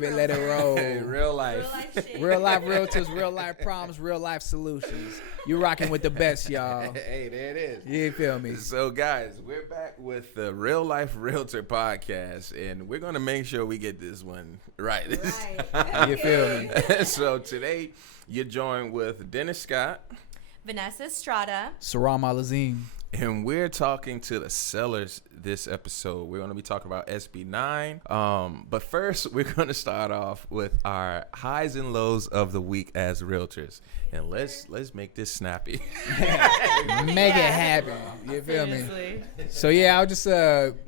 baby. Let it roll. Real life. Real life realtors, real life problems, real life solutions. You rocking with the best, y'all. Hey, there it is. You feel me? So, guys, we're back with the Real Life Realtor podcast, and we're going to make sure we get this one right. You feel me? So, today, you're joined with Dennis Scott, Vanessa Estrada, Sirrom Alizem. and we're talking to the sellers this episode. We're going to be talking about SB9. But first, we're going to start off with our highs and lows of the week as realtors. And let's make this snappy. Make it happen. You feel me? So yeah, I was just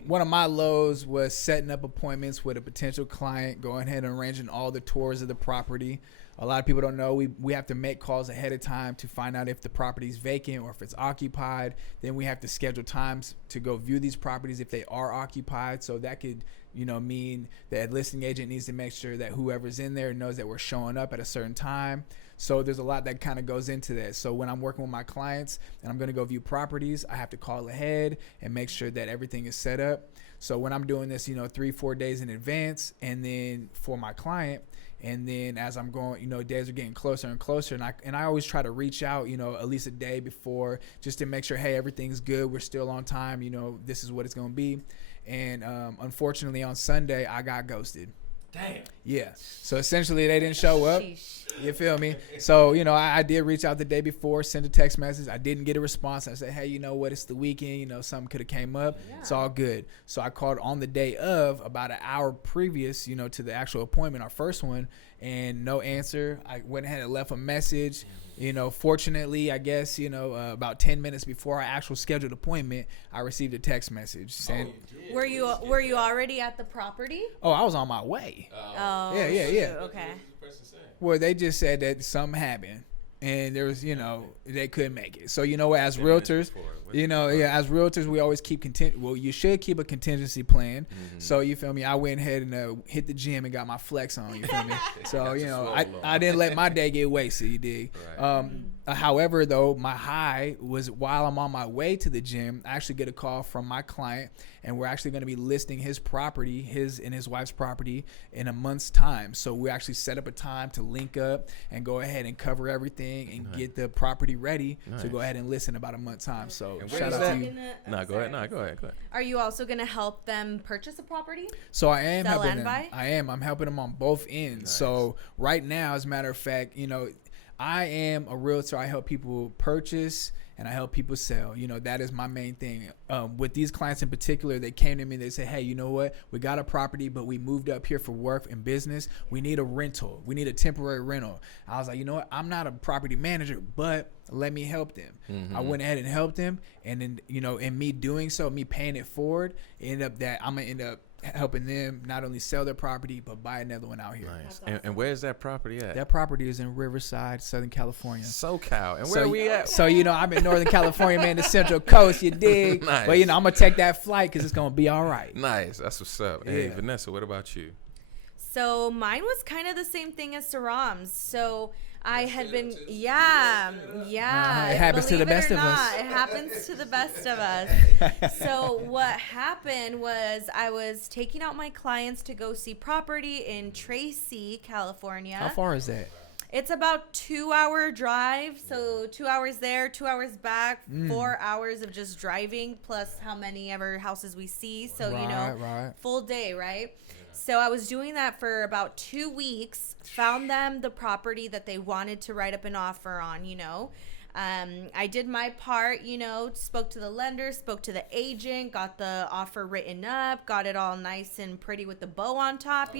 one of my lows was setting up appointments with a potential client, going ahead and arranging all the tours of the property. A lot of people don't know we have to make calls ahead of time to find out if the property is vacant or if it's occupied. Then we have to schedule times to go view these properties if they are occupied. So that could, mean that listing agent needs to make sure that whoever's in there knows that we're showing up at a certain time. So there's a lot that kind of goes into that. So when I'm working with my clients and I'm going to go view properties, I have to call ahead and make sure that everything is set up. So when I'm doing this, 3-4 days in advance, and then for my client, and then as I'm going, days are getting closer and closer, and I always try to reach out, at least a day before, just to make sure, hey, everything's good, we're still on time, this is what it's going to be. And unfortunately on Sunday I got ghosted. Damn. Yeah. So essentially they didn't show up. Sheesh. You feel me? So, I did reach out the day before, send a text message. I didn't get a response. I said, hey, you know what? It's the weekend. Something could have came up. Yeah. It's all good. So I called on the day of, about an hour previous, to the actual appointment, our first one, and no answer. I went ahead and left a message. Fortunately, I guess, about 10 minutes before our actual scheduled appointment, I received a text message saying, Were you already at the property? oh, I was on my way. Oh, Yeah. shoot, okay. Well, they just said that something happened, and there was, they couldn't make it. So, as realtors, as realtors, we always keep you should keep a contingency plan. Mm-hmm. So, you feel me? I went ahead and hit the gym and got my flex on, you feel me? So, I didn't let my day get wasted, you dig? Right. However, though, my high was while I'm on my way to the gym, I actually get a call from my client, and we're actually going to be listing his property, his and his wife's property, in a month's time. So we actually set up a time to link up and go ahead and cover everything and get the property ready to go ahead and list in about a month's time. So shout out to you. Go ahead. Are you also going to help them purchase a property? So I am Sell helping and them. buy? I'm helping them on both ends. Nice. So right now, as a matter of fact, I am a realtor. I help people purchase and I help people sell. That is my main thing. With these clients in particular, they came to me and they said, hey, you know what? We got a property, but we moved up here for work and business. We need a rental. We need a temporary rental. I was like, you know what? I'm not a property manager, but let me help them. Mm-hmm. I went ahead and helped them. And then, in me doing so, me paying it forward, I'm going to end up helping them not only sell their property but buy another one out here. Nice. And where's that property at? That property is in Riverside, Southern California. SoCal. And where are we at? So I'm in Northern California, man, the Central Coast, you dig? Nice. But I'm gonna take that flight because it's gonna be all right. Nice. That's what's up. Yeah. Hey, Vanessa, what about you? So mine was kind of the same thing as Sirrom's. So I had been, yeah. It happens to the best of us. It happens to the best of us. So what happened was I was taking out my clients to go see property in Tracy, California. How far is that? It's about 2-hour drive. So 2 hours there, 2 hours back, 4 hours of just driving, plus how many ever houses we see. So, right. Full day, right? So I was doing that for about 2 weeks, found them the property that they wanted to write up an offer on, I did my part, spoke to the lender, spoke to the agent, got the offer written up, got it all nice and pretty with the bow on top,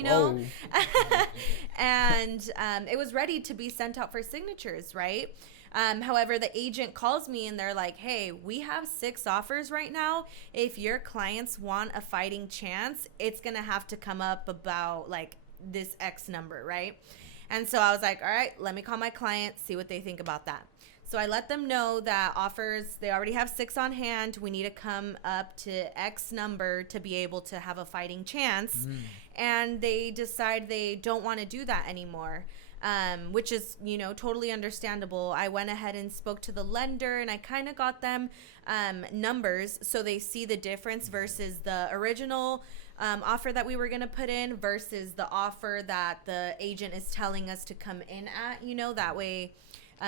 and it was ready to be sent out for signatures, right? However, the agent calls me and they're like, hey, we have 6 offers right now. If your clients want a fighting chance, it's going to have to come up about like this X number, right? And so I was like, all right, let me call my client, see what they think about that. So I let them know that offers, they already have 6 on hand. We need to come up to X number to be able to have a fighting chance. And they decide they don't want to do that anymore. which is, totally understandable. I went ahead and spoke to the lender, and I kind of got them numbers so they see the difference versus the original offer that we were going to put in versus the offer that the agent is telling us to come in at, that way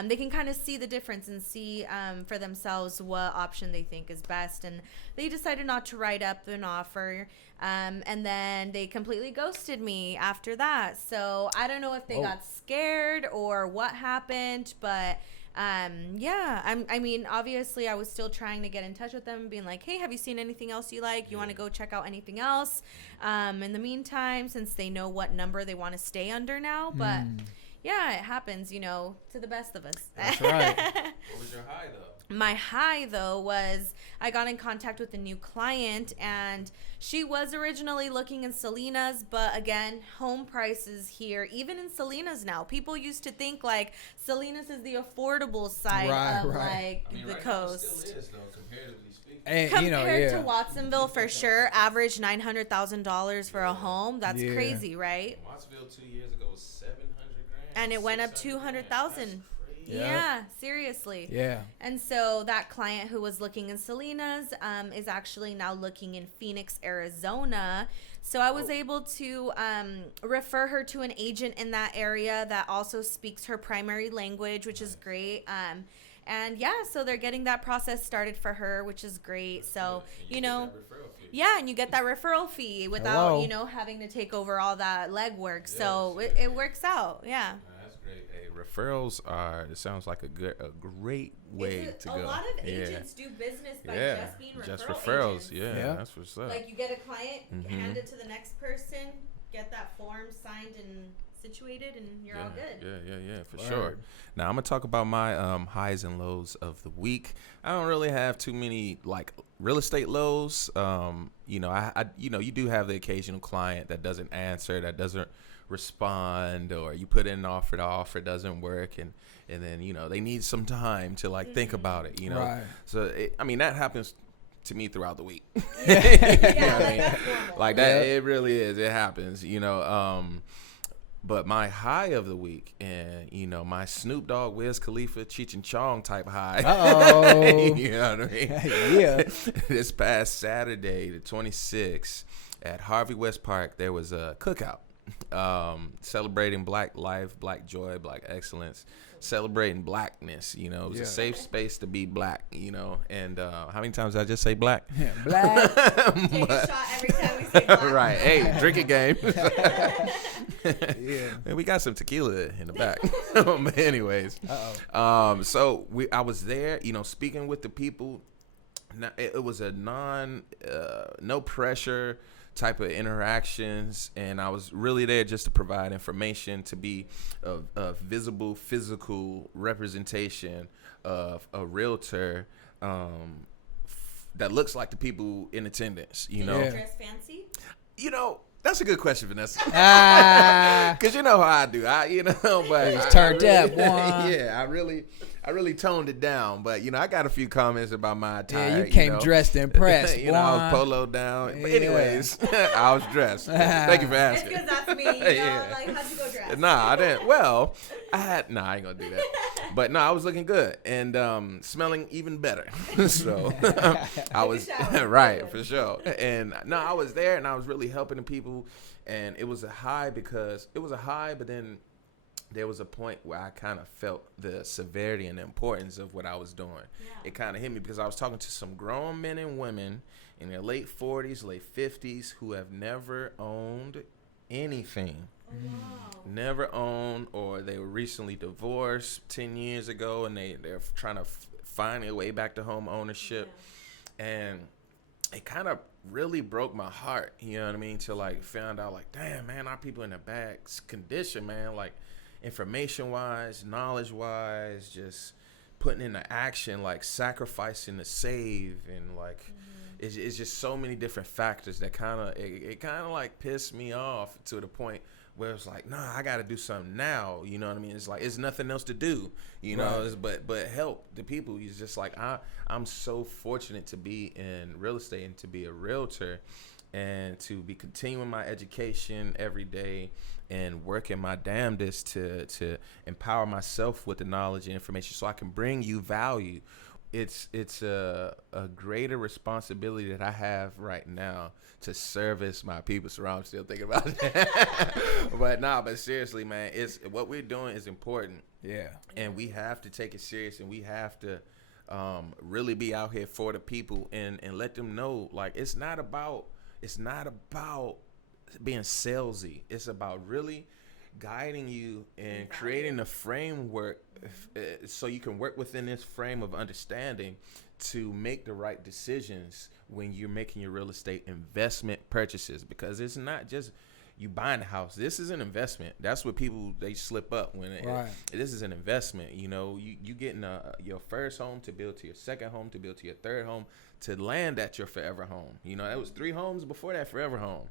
they can kind of see the difference and see for themselves what option they think is best. And they decided not to write up an offer. And then they completely ghosted me after that. So I don't know if they got scared or what happened, but I mean, obviously I was still trying to get in touch with them, being like, hey, have you seen anything else you like? You want to go check out anything else? In the meantime, since they know what number they want to stay under now, but yeah, it happens, to the best of us. That's right. What was your high, though? My high, though, was I got in contact with a new client, and she was originally looking in Salinas, but again, home prices here, even in Salinas now, people used to think like Salinas is the affordable side of like the coast. It still is, though, comparatively speaking. And, Compared to Watsonville, for sure, average $900,000 for a home. That's crazy, right? Wattsville 2 years ago was $700,000. And it went up 200,000. Yeah, seriously. Yeah. And so that client who was looking in Salinas is actually now looking in Phoenix, Arizona. So I was able to refer her to an agent in that area that also speaks her primary language, which is great. And yeah, so they're getting that process started for her, which is great. So, yeah, and you get that referral fee without, having to take over all that legwork. Yes, so it works out. Yeah. That's great. Hey, referrals it sounds like a great way to go. A lot of agents do business by just being referrals. Agents. Yeah, that's what's up. Like you get a client, hand it to the next person, get that form signed and situated, and you're all good. Yeah, for sure. Now I'm gonna talk about my highs and lows of the week. I don't really have too many like real estate lows. I you do have the occasional client that doesn't answer, that doesn't respond, or you put in an offer, the offer doesn't work, and then they need some time to like think about it. Right. So that happens to me throughout the week. Like that. It really is. It happens. But my high of the week, and my Snoop Dogg, Wiz Khalifa, Cheech and Chong type high. You know what I mean? Yeah. This past Saturday, the 26th, at Harvey West Park, there was a cookout, celebrating Black life, Black joy, Black excellence, celebrating Blackness. It was a safe space to be Black. And how many times did I just say Black? Yeah, Black. Take a shot every time we say Black. Right. Hey, drinking game. Yeah. And we got some tequila in the back. But anyways, so I was there, speaking with the people. Now, it was a no pressure type of interactions, and I was really there just to provide information, to be a visible, physical representation of a realtor that looks like the people in attendance. Did you dress fancy? That's a good question, Vanessa. Because you know how I do. But it's turned up, boy. Yeah, I really toned it down. But I got a few comments about my attire. Yeah, you came dressed and pressed. I was poloed down. Yeah. But anyways, I was dressed. Thank you for asking. It's because that's me. How'd you go dressed? Nah, I didn't. Well, I ain't gonna do that. But no, I was looking good and smelling even better. So I was right for sure. And no, I was there and I was really helping the people. And it was a high, but then there was a point where I kind of felt the severity and the importance of what I was doing. Yeah. It kind of hit me because I was talking to some grown men and women in their late 40s, late 50s who have never owned anything. Wow. Never owned, or they were recently divorced 10 years ago and they're trying to find their way back to home ownership. Yeah. And it kind of really broke my heart, you know what I mean, to like found out like, damn, man, our people in a bad condition, man, like information wise, knowledge wise, just putting into action, like sacrificing to save, and like it's just so many different factors that kind of like pissed me off to the point where it's like, nah, I got to do something now. You know what I mean? It's like, it's nothing else to do, you know, but help the people. He's just like, I'm so fortunate to be in real estate and to be a realtor. and to be continuing my education every day and working my damnedest to empower myself with the knowledge and information so I can bring you value. It's a greater responsibility that I have right now to service my people. So I'm still thinking about that. but seriously, man, it's what we're doing is important. Yeah. And we have to take it serious, and we have to really be out here for the people and let them know, like, it's not about being salesy. It's about really guiding you and creating a framework so you can work within this frame of understanding to make the right decisions when you're making your real estate investment purchases, because it's not just you buying a house. This is an investment. That's what people, they slip up when this is an investment. You know, you getting your first home to build to your second home to build to your third home to land at your forever home. You know, that was 3 homes before that forever home.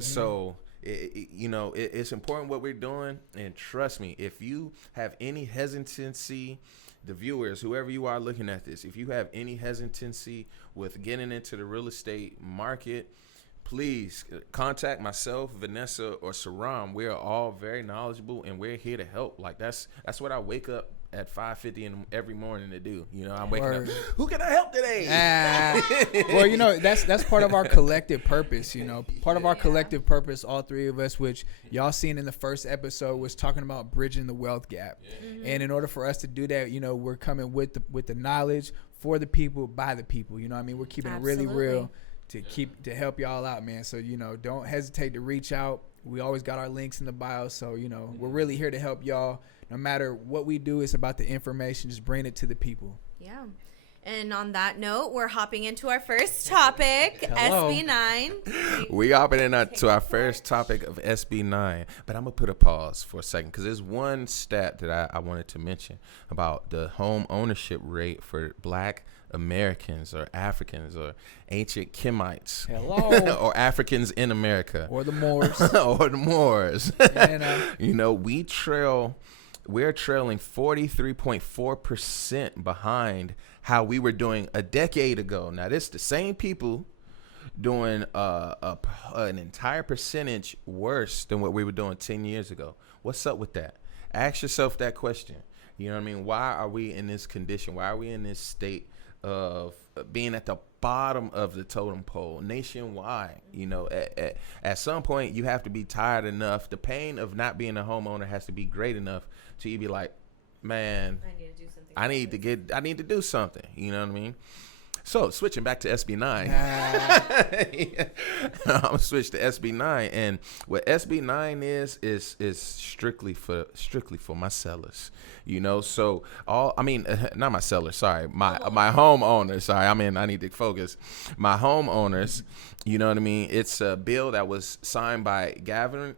So it's important what we're doing. And trust me, if you have any hesitancy, the viewers, whoever you are looking at this, if you have any hesitancy with getting into the real estate market, please contact myself, Vanessa, or Sirrom. We are all very knowledgeable, and we're here to help. Like, that's what I wake up at 5:50 every morning to do. You know, I'm waking up. Who can I help today? Well, you know, that's part of our collective purpose. You know, part of our collective purpose, all 3 of us, which y'all seen in the first episode, was talking about bridging the wealth gap. And in order for us to do that, you know, we're coming with the knowledge for the people, by the people. You know what I mean? We're keeping it really real to help y'all out, man. So, you know, don't hesitate to reach out. We always got our links in the bio. So, you know, we're really here to help y'all. No matter what we do, it's about the information. Just bring it to the people. Yeah. And on that note, we're hopping into our first topic, SB9. We hopping into our first topic of SB9. But I'm going to put a pause for a second, because there's one stat that I wanted to mention about the home ownership rate for Black Americans or Africans or ancient Kemites. Or Africans in America. Or the Moors. Or the Moors. You know, we're trailing 43.4% behind how we were doing a decade ago. Now, this the same people doing an entire percentage worse than what we were doing 10 years ago. What's up with that? Ask yourself that question. You know what I mean? Why are we in this condition? Why are we in this state of being at the bottom of the totem pole nationwide? You know, at some point you have to be tired enough. The pain of not being a homeowner has to be great enough to you be like, man, I need to do something. You know what I mean? So switching back to SB9, I'm gonna switch to SB9, and what SB9 is strictly for my sellers. You know, so not my sellers. Sorry, my homeowners. Sorry, I need to focus. My homeowners. You know what I mean? It's a bill that was signed by Governor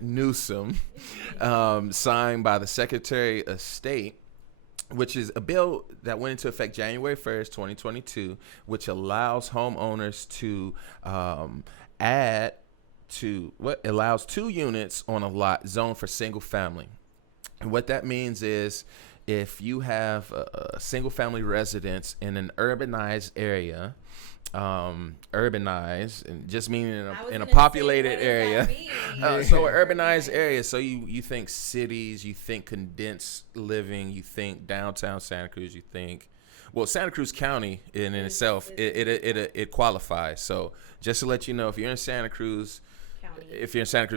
Newsom, signed by the Secretary of State, which is a bill that went into effect January 1st, 2022, which allows homeowners to allows 2 units on a lot zoned for single family. And what that means is if you have a single family residence in an urbanized area, urbanized, and just meaning in a populated area. So an urbanized area. So you think cities, you think condensed living, you think downtown Santa Cruz, you think, well, Santa Cruz County in itself, it qualifies. So just to let you know, if you're in Santa Cruz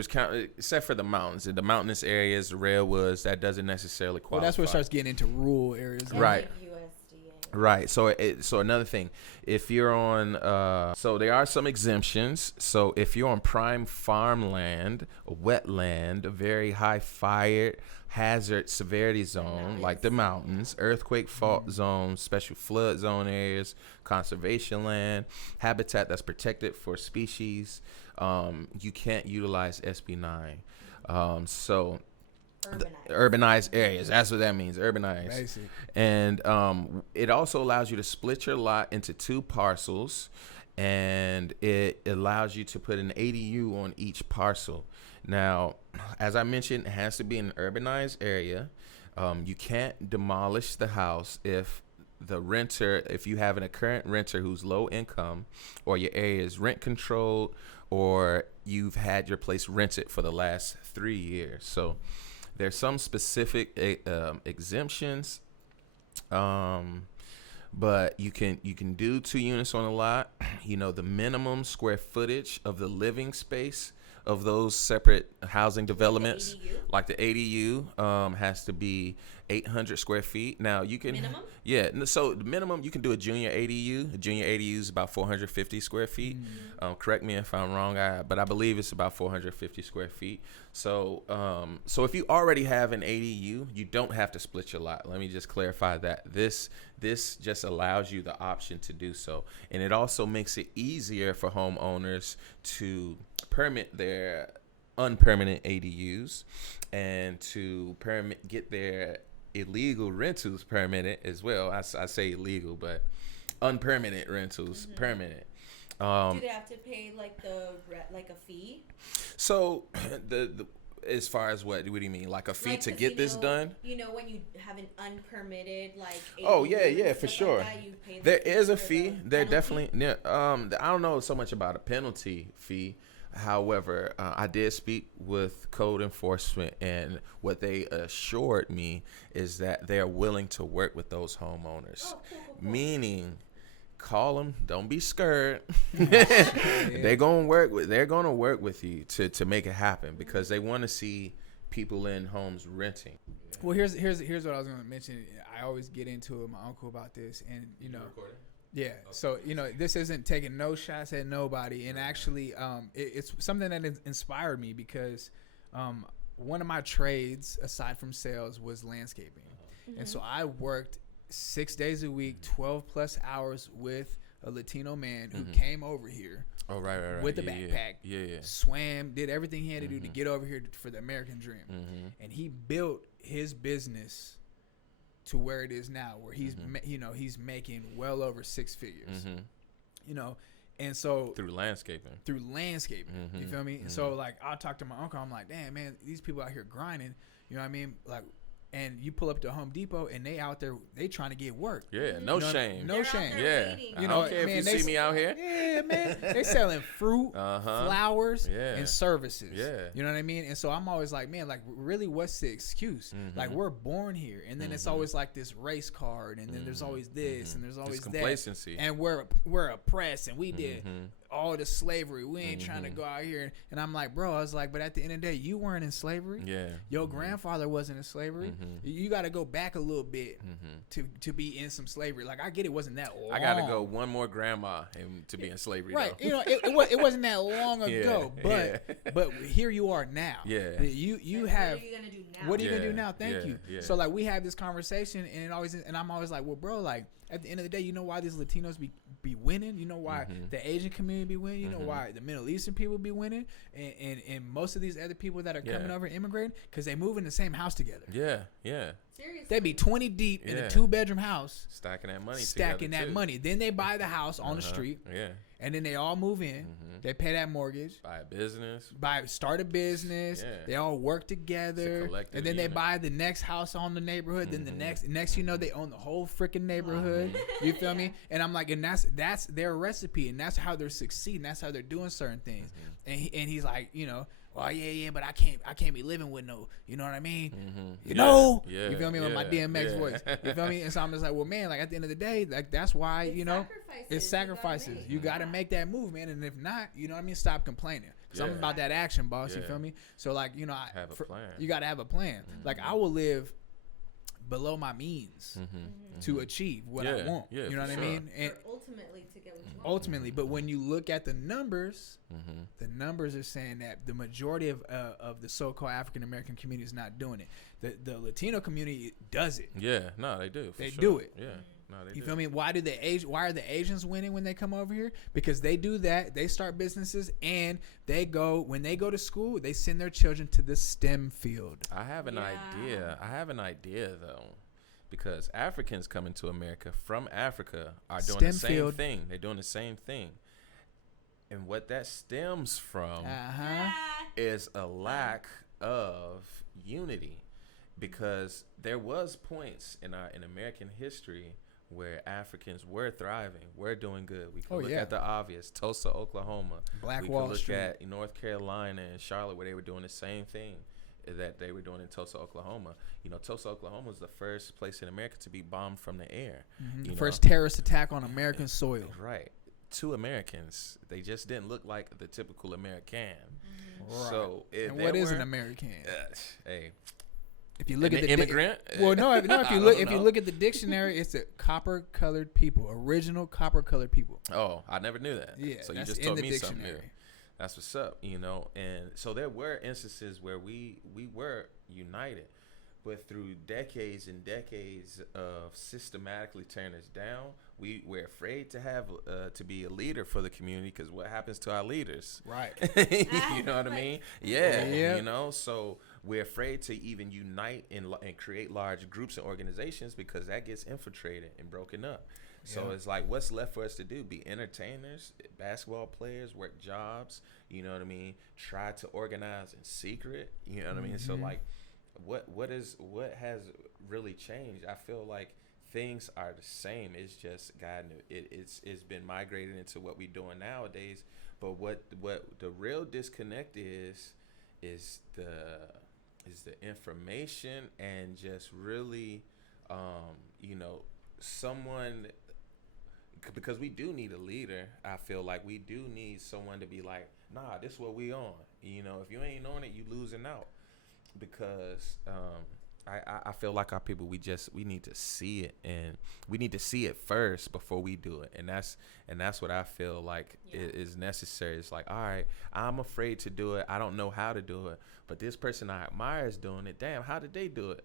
County, except for the mountains, the mountainous areas, the redwoods, that doesn't necessarily qualify. Well, that's where it starts getting into rural areas. Right. Right. So another thing, if you're on, so there are some exemptions. So if you're on prime farmland, wetland, a very high fire hazard severity zone, like the mountains, earthquake fault zones, special flood zone areas, conservation land, habitat that's protected for species, you can't utilize SB9. So urbanized areas, that's what that means, urbanized. Basic. And it also allows you to split your lot into 2 parcels, and it allows you to put an ADU on each parcel. Now, as I mentioned, it has to be an urbanized area. You can't demolish the house if the renter, if you have a current renter who's low income, or your area is rent controlled, or you've had your place rented for the last 3 years. So there's some specific exemptions, but you can do 2 units on a lot. You know, the minimum square footage of the living space of those separate housing developments, like the ADU, has to be 800 square feet. Now you can, minimum? Yeah. So the minimum, you can do a junior ADU. A junior ADU is about 450 square feet. Correct me if I'm wrong, but I believe it's about 450 square feet. So, so if you already have an ADU, you don't have to split your lot. Let me just clarify that. This just allows you the option to do so, and it also makes it easier for homeowners to permit their unpermanent ADUs and to get their illegal rentals permitted as well. I say illegal, but unpermanent rentals permanent. Do they have to pay like a fee? So the as far as what do you mean, like a fee to get this done? You know, when you have an unpermitted like. Oh yeah, for sure. Like that, you pay there is a fee. There penalty? definitely. Yeah. I don't know so much about a penalty fee. However, I did speak with code enforcement, and what they assured me is that they are willing to work with those homeowners. Oh, cool. Meaning, call them. Don't be scared. They're gonna work with you to make it happen, because they want to see people in homes renting. Well, here's what I was going to mention. I always get into it with my uncle about this, and you know. Yeah. Okay. So, you know, this isn't taking no shots at nobody. And actually, it's something that inspired me, because one of my trades, aside from sales, was landscaping. And so I worked 6 days a week, 12 plus hours with a Latino man who came over here. Oh, right. With a backpack. Yeah. Swam, did everything he had to do to get over here for the American dream. And he built his business to where it is now, where he's he's making well over 6 figures, you know, and so through landscaping, you feel me? So like, I'll talk to my uncle. I'm like, damn man, these people out here grinding, you know what I mean? Like, and you pull up to Home Depot and they out there, they trying to get work. Yeah, no shame. No shame. Yeah, waiting. you know, okay, man, if you see me out here. Yeah, man, they selling fruit, flowers, and services. Yeah, you know what I mean. And so I'm always like, man, like really, what's the excuse? Like, we're born here, and then it's always like this race card, and then there's always this, and there's always this complacency, and we're oppressed, and we did all the slavery. We ain't trying to go out here. And I'm like, bro, I was like, but at the end of the day, you weren't in slavery. Yeah. Your grandfather wasn't in slavery. You got to go back a little bit to be in some slavery. Like, I get it wasn't that long. I got to go one more grandma to be in slavery. Right. Though. You know, it wasn't that long ago, but here you are now. Yeah. You have. What are you going to do now? What are you going to do now? Thank you. Yeah. So like, we have this conversation, and I'm always like, well, bro, like, at the end of the day, you know why these Latinos be winning? You know why the Asian community be winning? You know why the Middle Eastern people be winning? And most of these other people that are coming over immigrating, because they move in the same house together. Yeah. Seriously. They be 20 deep in a 2-bedroom house. Stacking that money. Money. Then they buy the house on the street. Yeah. And then they all move in. They pay that mortgage. Buy a business. Start a business. Yeah. They all work together. And then they buy the next house on the neighborhood. Then the next you know, they own the whole freaking neighborhood. You feel me? And I'm like, and that's their recipe, and that's how they're succeeding. That's how they're doing certain things. And he's like, you know, well, yeah, but I can't be living with no, you know what I mean? You know, you feel me? With my DMX voice, you feel me? And so I'm just like, well, man, like at the end of the day, like that's why, you know, it's sacrifices. You got to make that move, man. And if not, you know what I mean? Stop complaining. Cause I'm about that action, boss. You feel me? So like, you know, have a plan. You got to have a plan. Like, I will live below my means to achieve what I want. You know what I mean? And ultimately to get what you want. Ultimately, but when you look at the numbers, the numbers are saying that the majority of the so-called African American community is not doing it. The Latino community does it. Yeah, no, they do. They do it. Yeah. No, they you feel me? Why are the Asians winning when they come over here? Because they do that. They start businesses, and when they go to school, they send their children to the STEM field. I have an idea though, because Africans coming to America from Africa are doing the same thing. They're doing the same thing. And what that stems from is a lack of unity, because there was points in American history where Africans were thriving, were doing good. We could look yeah. at the obvious, Tulsa, Oklahoma. Black we Wall could look Street. at North Carolina and Charlotte, where they were doing the same thing that they were doing in Tulsa, Oklahoma. You know, Tulsa, Oklahoma was the first place in America to be bombed from the air. The first terrorist attack on American soil. Right. 2 Americans. They just didn't look like the typical American. Right. So, and what is an American? Hey. If you look at the immigrant, well, no. If you look at the dictionary, it's a copper-colored people, original copper-colored people. Oh, I never knew that. Yeah, so you that's just in told the me dictionary. something new. That's what's up, you know. And so there were instances where we were united, but through decades and decades of systematically tearing us down, we're afraid to have to be a leader for the community, because what happens to our leaders? Right. You know what I mean? Yeah. Yeah. You know, so we're afraid to even unite and create large groups and organizations, because that gets infiltrated and broken up. So it's like, what's left for us to do? Be entertainers, basketball players, work jobs, you know what I mean? Try to organize in secret, you know what I mean? So like, what has really changed? I feel like things are the same. It's just it's been migrated into what we're doing nowadays. But what the real disconnect is the information, and just really, you know, someone. Because we do need a leader. I feel like we do need someone to be like, nah, this is what we on. You know, if you ain't on it, you losing out. Because I feel like our people, we need to see it, and we need to see it first before we do it. And that's what I feel like is necessary. It's like, all right, I'm afraid to do it. I don't know how to do it, but this person I admire is doing it. Damn, how did they do it?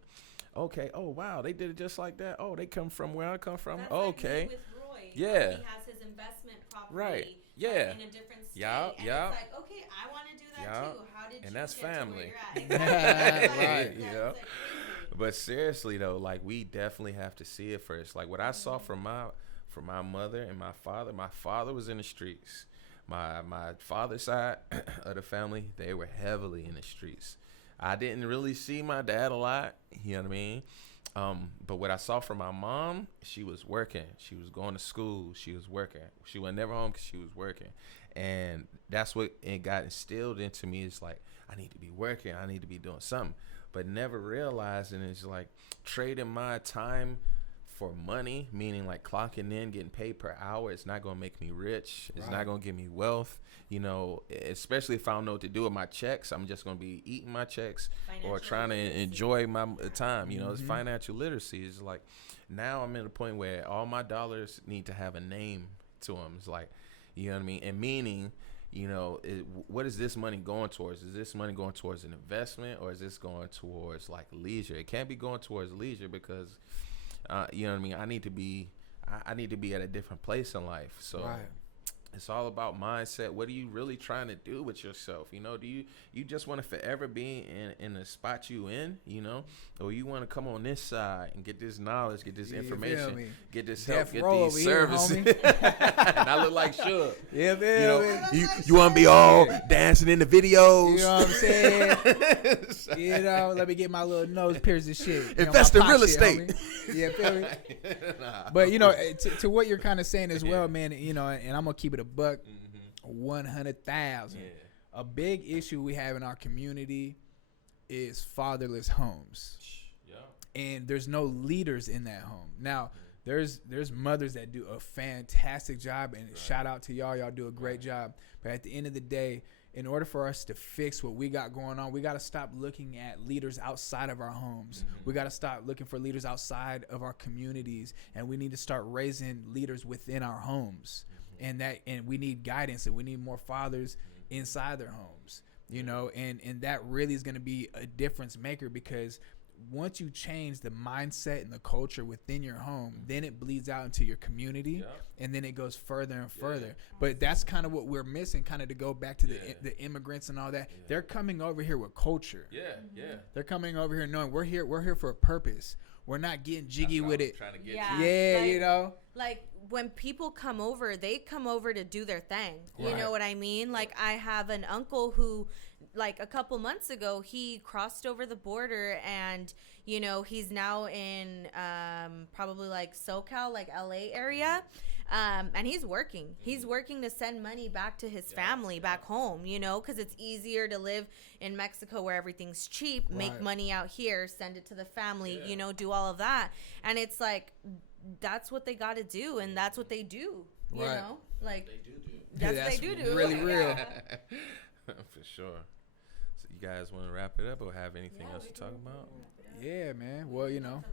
Okay. Oh, wow, they did it just like that. Oh, they come from where I come from. That's okay. Like with Roy. Yeah. He has his investment property. Right. Yeah. In a different state. Yeah. And Yeah. it's like, okay, I want to do that too. How did And you that's get family. to where you're at? Exactly. Right. That's You like know? crazy. But seriously though, like, we definitely have to see it first. Like, what I saw from my mother and my father was in the streets. My father's side of the family, they were heavily in the streets. I didn't really see my dad a lot, you know what I mean? But what I saw from my mom, she was working. She was going to school. She was working. She was never home because she was working. And that's what it got instilled into me. It's like, I need to be working. I need to be doing something. But never realizing it's like trading my time for money, meaning like clocking in, getting paid per hour. It's not going to make me rich. It's not going to give me wealth. You know, especially if I don't know what to do with my checks, I'm just going to be eating my checks or trying to enjoy my time. You know, it's financial literacy. It's like, now I'm at a point where all my dollars need to have a name to them. It's like, you know what I mean? And meaning, you know, what is this money going towards? Is this money going towards an investment, or is this going towards like leisure? It can't be going towards leisure, because, you know what I mean? I need to be at a different place in life. So it's all about mindset. What are you really trying to do with yourself? You know, do you just want to forever be in the spot you in, you know, or you want to come on this side and get this knowledge, get this information, get this help, get these services? And I look like Suge. Yeah, man. You know, you want to be all dancing in the videos. You know what I'm saying? You know, let me get my little nose pierced and shit. Invest in real estate. Yeah, feel me? But, you know, to what you're kind of saying as well, man, you know, and I'm going to keep it a buck, 100,000. Yeah. A big issue we have in our community is fatherless homes. Yeah. And there's no leaders in that home. Now, there's mothers that do a fantastic job, and shout out to y'all. Y'all do a great job. But at the end of the day, in order for us to fix what we got going on, we got to stop looking at leaders outside of our homes. We got to stop looking for leaders outside of our communities, and we need to start raising leaders within our homes. And we need guidance, and we need more fathers inside their homes, you know, and that really is going to be a difference maker, because once you change the mindset and the culture within your home, then it bleeds out into your community, and then it goes further and further. But that's kind of what we're missing, kind of to go back to the immigrants and all that. They're coming over here with culture. They're coming over here knowing we're here for a purpose. We're not getting jiggy with it. Like, you know, like when people come over, they come over to do their thing. You Right. know what I mean? Like, I have an uncle who, like, a couple months ago, he crossed over the border, and, you know, he's now in probably like SoCal, like LA area. And he's working. He's working to send money back to his family back home, you know, because it's easier to live in Mexico where everything's cheap, make money out here, send it to the family, you know, do all of that. And it's like, that's what they got to do. And that's what they do, you know, like that's what they do. Really real. For sure. So you guys want to wrap it up or have anything else to talk about? Yeah, man. Well, you know.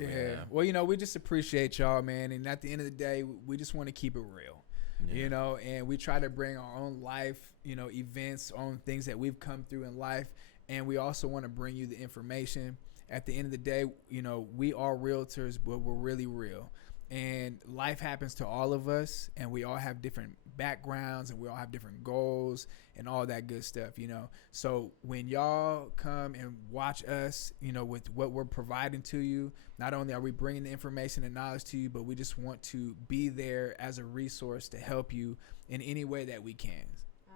Yeah. Well, you know, we just appreciate y'all, man. And at the end of the day, we just want to keep it real, you know, and we try to bring our own life, you know, events, own things that we've come through in life. And we also want to bring you the information. At the end of the day, you know, we are realtors, but we're really real. And life happens to all of us, and we all have different backgrounds, and we all have different goals and all that good stuff, you know. So when y'all come and watch us, you know, with what we're providing to you, not only are we bringing the information and knowledge to you, but we just want to be there as a resource to help you in any way that we can.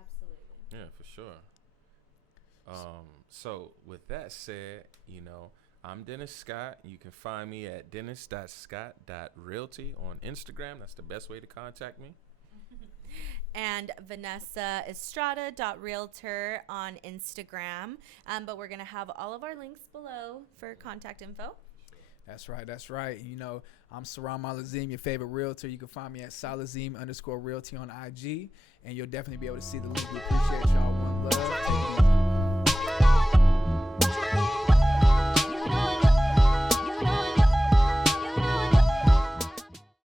Absolutely. Yeah, for sure. So with that said, you know, I'm Dennis Scott. You can find me at dennis.scott.realty on Instagram. That's the best way to contact me. And Vanessa Estrada.realtor on Instagram. But we're going to have all of our links below for contact info. That's right. You know, I'm Sirrom Alizem, your favorite realtor. You can find me at Salazem_realty on IG. And you'll definitely be able to see the link. We appreciate y'all. One love.